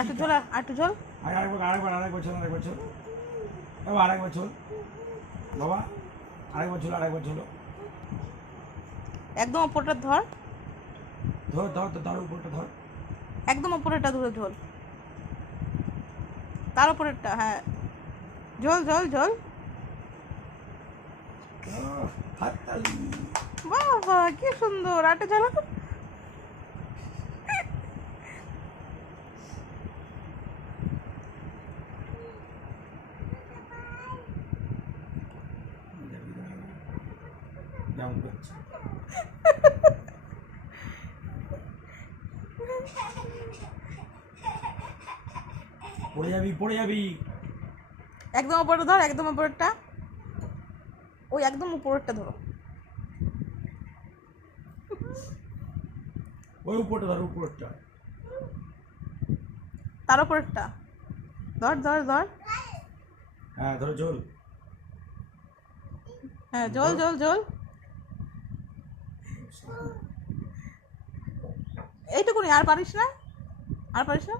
একটু ঝোল, আর একটু ঝোল। আরেকবার চল। এবার আরেকবার চল বাবা, আরেকবার চলো। একদম ওপরটা ধর, ধর উপরটা ধর। একদম ওপরেরটা ধরে ঝোল, তার ওপরেরটা। হ্যাঁ, ঝোল ঝোল ঝোল। হাততালি। বাবা কি সুন্দর, আর একটু ঝোল। যেমন করছে পড়ে যাবি। একদম ওপরটা ধর, একদম ওপরেরটা, ওই একদম উপরেরটা ধরো। ওই উপরটা ধর, উপরটা। তার ওপরেরটা ধর ধর ধর। হ্যাঁ ধরো ঝোল। হ্যাঁ ঝোল ঝোল ঝোল। এইটুকুনি, আর পারিস না, আর পারিস না।